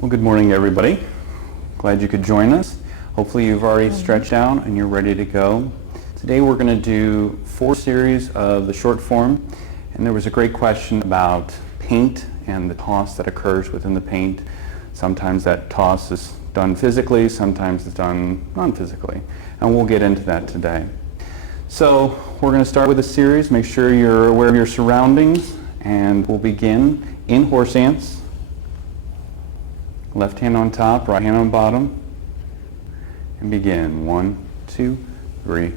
Well, good morning, everybody. Glad you could join us. Hopefully you've already stretched out and you're ready to go. Today we're going to do 4 series of the short form, and there was a great question about paint and the toss that occurs within the paint. Sometimes that toss is done physically, sometimes it's done non-physically, and we'll get into that today. So we're going to start with a series. Make sure you're aware of your surroundings, and we'll begin in horse ants. Left hand on top, right hand on bottom, and begin. 1, 2, 3,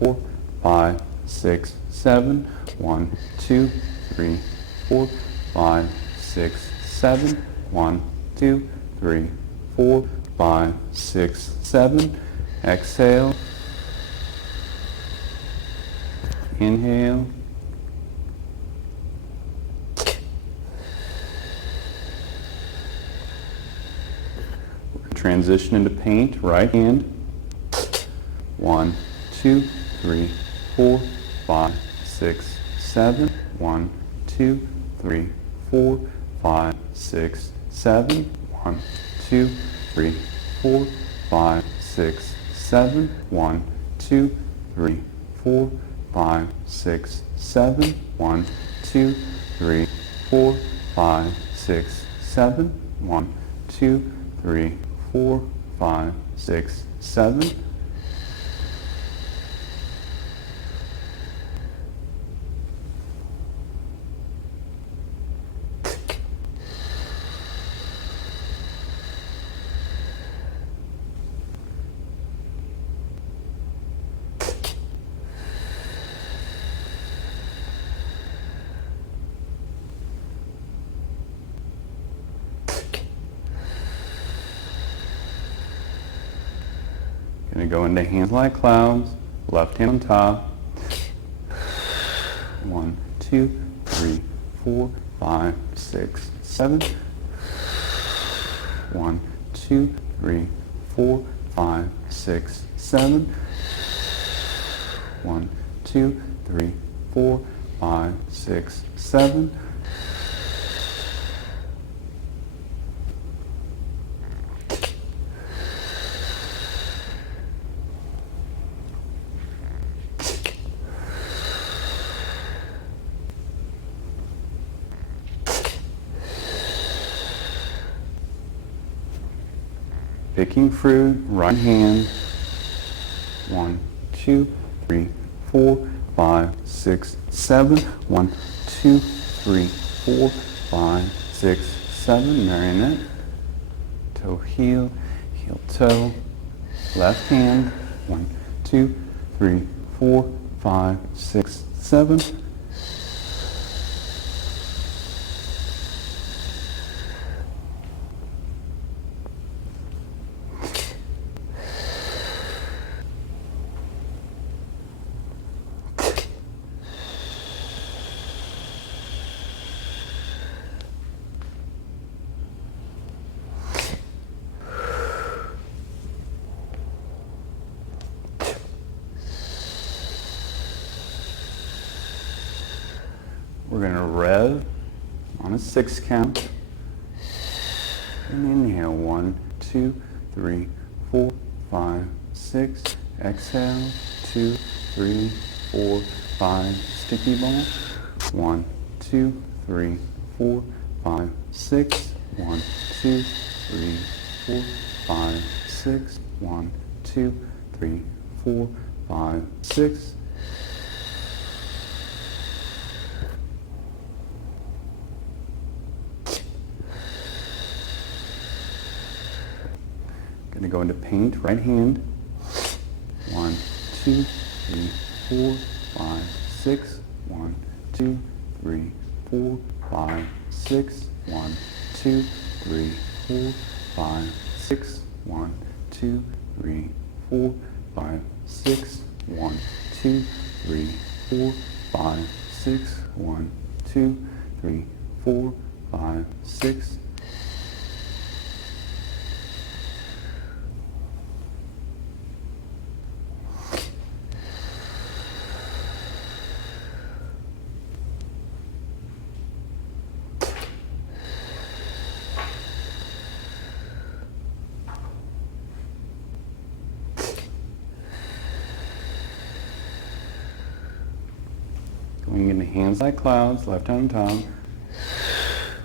4, 5, 6, 7. 1, 2, 3, 4, 5, 6, 7. 1, 2, 3, 4, 5, 6, 7. Exhale. Inhale. Transition into paint, right hand. 1, 2, 3, 4, 5, 6, 7. 1, 2, 3, 4, 5, 6, 7. 1, 2, 3, 4, 5, 6, 7. 1, 2, 3, 4, 5, 6, 7. 1, 2, 3, 4, 5, 6, 7. 1, 2, 3, 4, 5, 6, 7. Going to go into hands like clouds, left hand on top. 1, 2, 3, 4, 5, 6, 7. 1, 2, 3, 4, 5, 6, 7. 1, 2, 3, 4, 5, 6, 7. Picking fruit, right hand. 1, 2, 3, 4, 5, 6, 7. 1, 2, 3, 4, 5, 6, 7. Marionette. Toe heel, heel toe. Left hand. 1, 2, 3, 4, 5, 6, 7. We're going to rev on a 6 count. And inhale. 1, 2, 3, 4, 5, 6. Exhale. 2, 3, 4, 5. Sticky ball. 1, 2, 3, 4, 5, 6. 1, 2, 3, 4, 5, 6. 1, 2, 3, 4, 5, 6. Going to go into paint, right hand. 1, 2, 3, 4, 5, 6. 1, 2, 3, 4, 5, 6. 1, 2, 3, 4, 5, 6. 1, 2, 3, 4, 5, 6. 1, 2, 3, 4, 5, 6. 1, 2, 3, 4, 5, 6. Hands like clouds, left hand on top.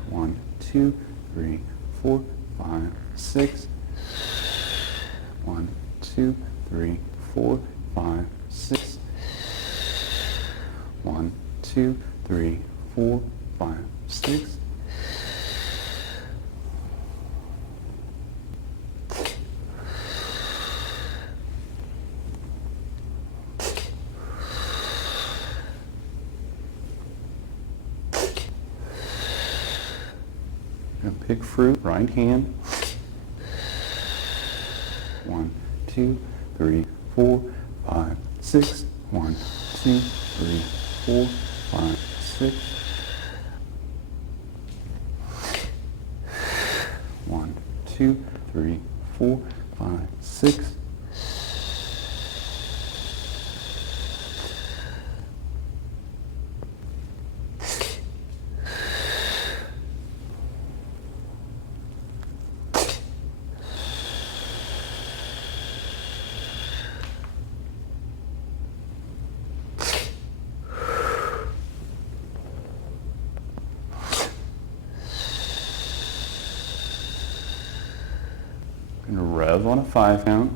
1, 2, 3, 4, 5, 6. 1, 2, 3, 4, 5, 6. 1, 2, 3, 4, 5, 6. Pick fruit, right hand. 1, 2, 3, 4, 5, 6. 1, 2, 3, 4, 5, 6. 1, 2, 3, 4, 5, 6. Going to rev on a 5 count.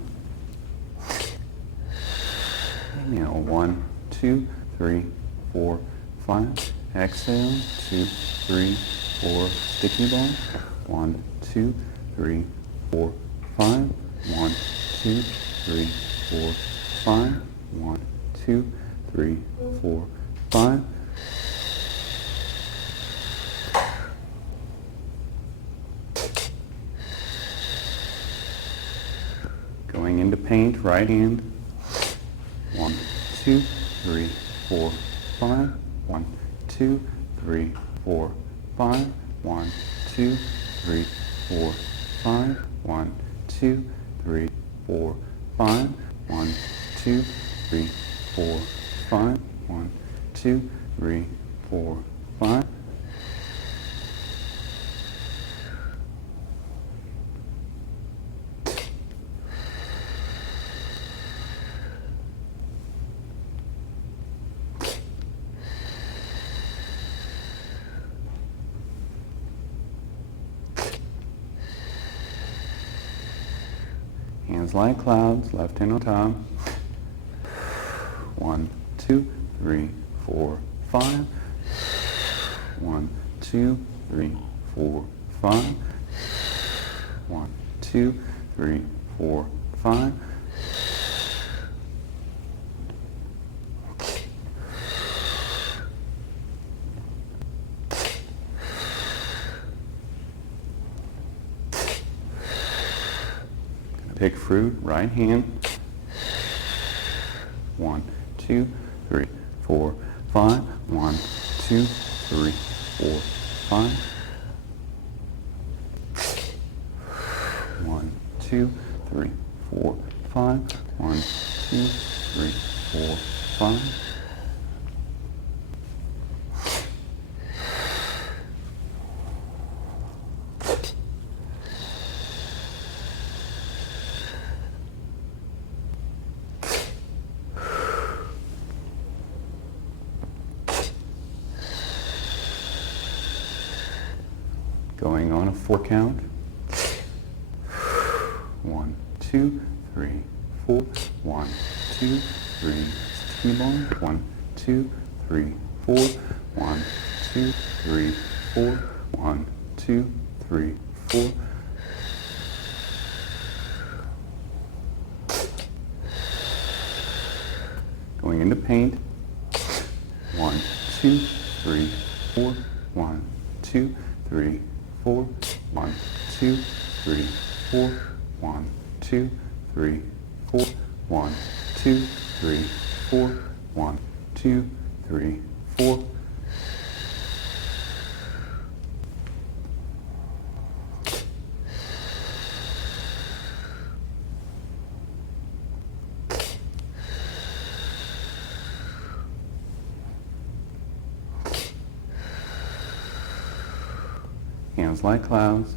Inhale, 1, 2, 3, 4, 5. Exhale, 2, 3, 4. Sticky bone. 1, 2, 3, 4, 5. 1, 2, 3, 4, 5. 1, 2, 3, 4, 5. Going into paint, right hand. 1, 2, 3, 4, 5. 1, 2, 3, 4, 5. 1, 2, 3, 4, 5. 1, 2, 3, 4, 5. 1, 2, 3, 4, 5. 1, 2, 3, 4, 5. Hands like clouds, left hand on top. 1, 2, 3, 4, 5. 1, 2, 3, 4, 5. 1, 2, 3, 4, 5. Pick fruit, right hand. 1, 2, 3, 4, 5. 1, 2, 3, 4, 5. 1, 2, 3, 4, 5. 1, 2, 3, 4, 5. Going on a 4 count. 1, 2, 3, 4. 1, 2, 3. T-bone. 1, 2, 3, 4. 1, 2, 3, 4. 1, 2, 3, 4. Going into paint. 1, 2, 3, 4. 1, 2, 3, 4. 1, 2, 3, 4. 1, 2, 3, 4. 1, 2, 3, 4. 1, 2, 3, 4. Hands like clouds.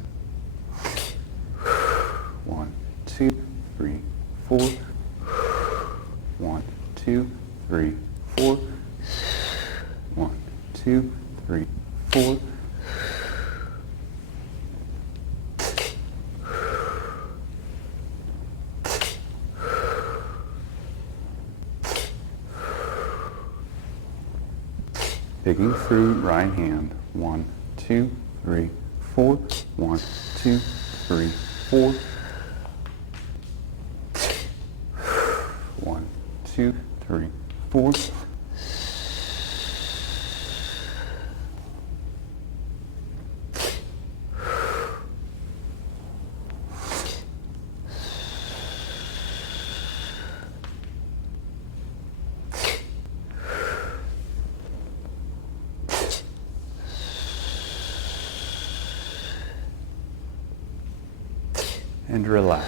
1, 2, 3, 4. 1, 2, 3, 4. 1, Picking fruit, right hand. 1, 2, 3, 4. 1, 2, 3, 4. 1, 2, 3, 4. And relax.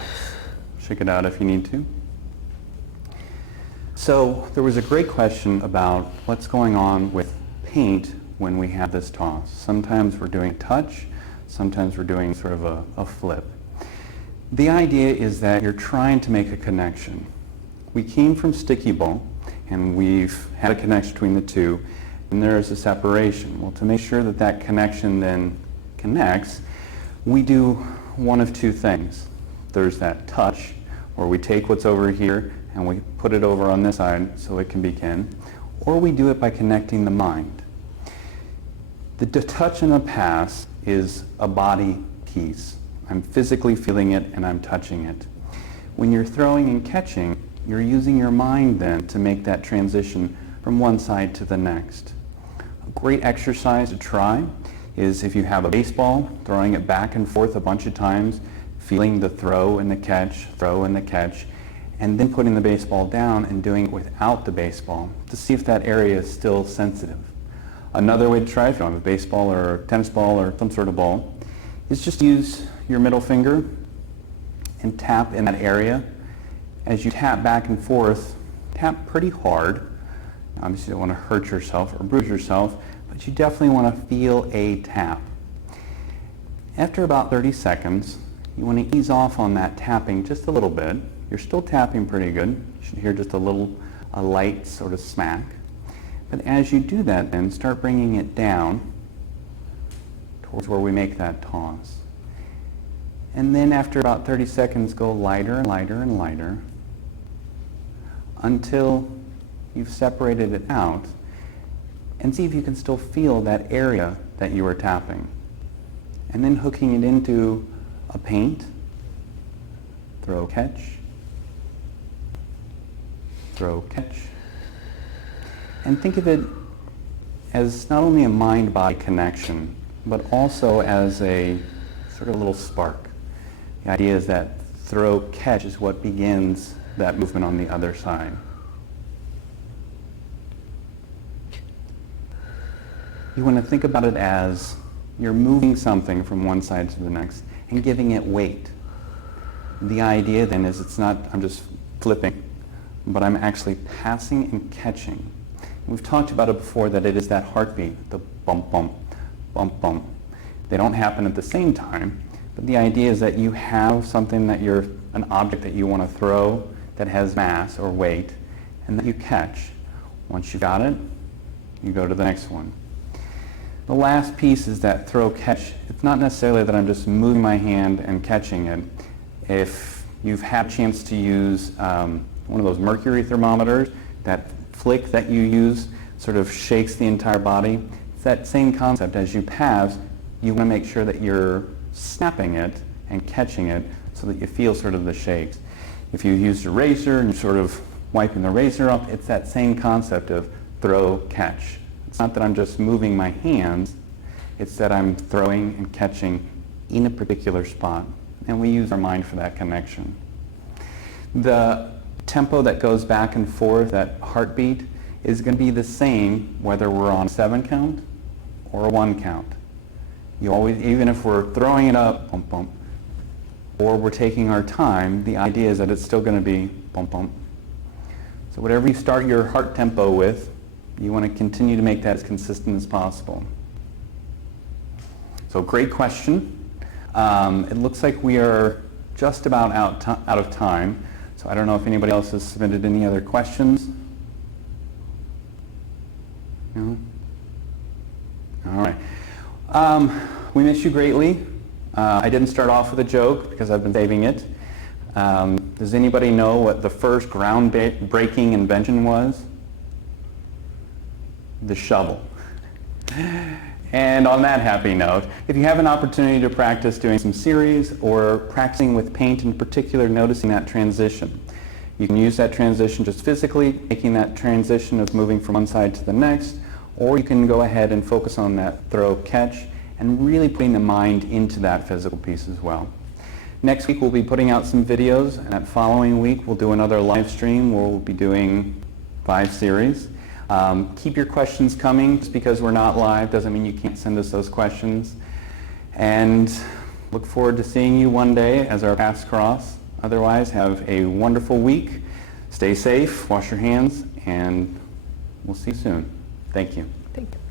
Shake it out if you need to. So there was a great question about what's going on with paint when we have this toss. Sometimes we're doing touch, sometimes we're doing sort of a flip. The idea is that you're trying to make a connection. We came from sticky ball and we've had a connection between the two, and there is a separation. Well, to make sure that that connection then connects, we do one of two things. There's that touch, where we take what's over here and we put it over on this side so it can begin, or we do it by connecting the mind. The touch and the pass is a body piece. I'm physically feeling it and I'm touching it. When you're throwing and catching, you're using your mind then to make that transition from one side to the next. A great exercise to try is if you have a baseball, throwing it back and forth a bunch of times, feeling the throw and the catch, and then putting the baseball down and doing it without the baseball to see if that area is still sensitive. Another way to try, if you don't have a baseball or a tennis ball or some sort of ball, is just use your middle finger and tap in that area. As you tap back and forth, tap pretty hard. Obviously you don't want to hurt yourself or bruise yourself, but you definitely want to feel a tap. After about 30 seconds, you want to ease off on that tapping just a little bit. You're still tapping pretty good. You should hear just a light sort of smack. But as you do that, then start bringing it down towards where we make that toss. And then after about 30 seconds, go lighter and lighter and lighter until you've separated it out, and see if you can still feel that area that you were tapping. And then hooking it into a paint, throw, catch, throw, catch. And think of it as not only a mind-body connection, but also as a sort of little spark. The idea is that throw, catch is what begins that movement on the other side. You want to think about it as you're moving something from one side to the next and giving it weight. The idea then is it's not, I'm just flipping, but I'm actually passing and catching. We've talked about it before, that it is that heartbeat, the bump, bump, bump, bump. They don't happen at the same time, but the idea is that you have something that an object that you want to throw that has mass or weight, and that you catch. Once you got it, you go to the next one. The last piece is that throw, catch. It's not necessarily that I'm just moving my hand and catching it. If you've had a chance to use one of those mercury thermometers, that flick that you use sort of shakes the entire body. It's that same concept. As you pass, you want to make sure that you're snapping it and catching it so that you feel sort of the shakes. If you used a razor and you're sort of wiping the razor off, it's that same concept of throw, catch. It's not that I'm just moving my hands, it's that I'm throwing and catching in a particular spot. And we use our mind for that connection. The tempo that goes back and forth, that heartbeat, is going to be the same whether we're on a 7 count or a 1 count. You always, even if we're throwing it up, bump, bump, or we're taking our time, the idea is that it's still going to be bump, bump. So whatever you start your heart tempo with, you want to continue to make that as consistent as possible. So great question. It looks like we are just about out of time. So I don't know if anybody else has submitted any other questions. No? All right. We miss you greatly. I didn't start off with a joke because I've been saving it. Does anybody know what the first groundbreaking invention was? The shovel. And on that happy note, if you have an opportunity to practice doing some series or practicing with paint in particular, noticing that transition. You can use that transition just physically, making that transition of moving from one side to the next, or you can go ahead and focus on that throw catch and really putting the mind into that physical piece as well. Next week we'll be putting out some videos, and that following week we'll do another live stream where we'll be doing 5 series. Keep your questions coming. Just because we're not live doesn't mean you can't send us those questions. And look forward to seeing you one day as our paths cross. Otherwise, have a wonderful week. Stay safe, wash your hands, and we'll see you soon. Thank you. Thank you.